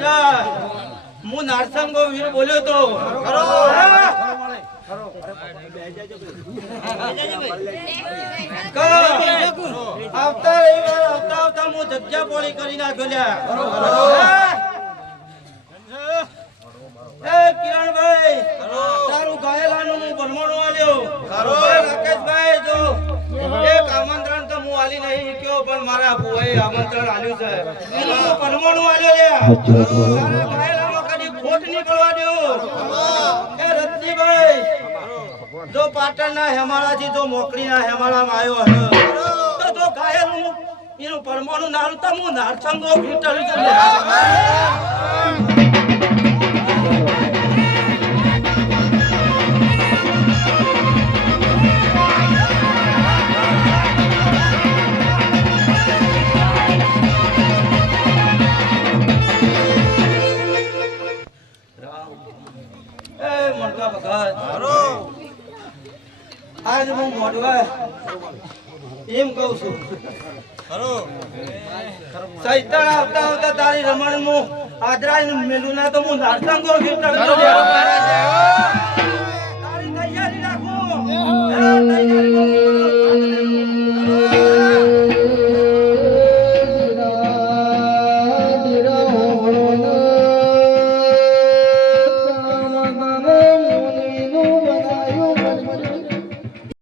વીરા હું નારસંગો વીર બોલ્યો તો ખરો આવતા રવિવાર આવતા હું જગ્યા પોળી કરી નાખ્યો એ કિરણભાઈ તારું ગાયેલાનું હું બનવાણું આલ્યો રાકેશભાઈ જો એક આમંત્રણ તો હું આલી નહીં કયો પણ મારા ભુવાએ આમંત્રણ આલ્યું છે એનું બનવાણું આલ્યો લે તારા ગાયેલામાં કદી ખોટ નહીં પડવા દો એ રત્નીભાઈ જો પાટણના હેમાળાથી જો મોકળીના હેમાળામાં આવ્યો તો જો ગાયેલું એનું પરમાણું નાલતા હું નારસંગો ફીટર આજ હું મોડવા એમ કહું છું સૈતાન આવતા આવતા તારી રમણ હું આદરા મેલું ના તો હું નારસંગો ફીટર તારી તૈયારી રાખો તૈયારી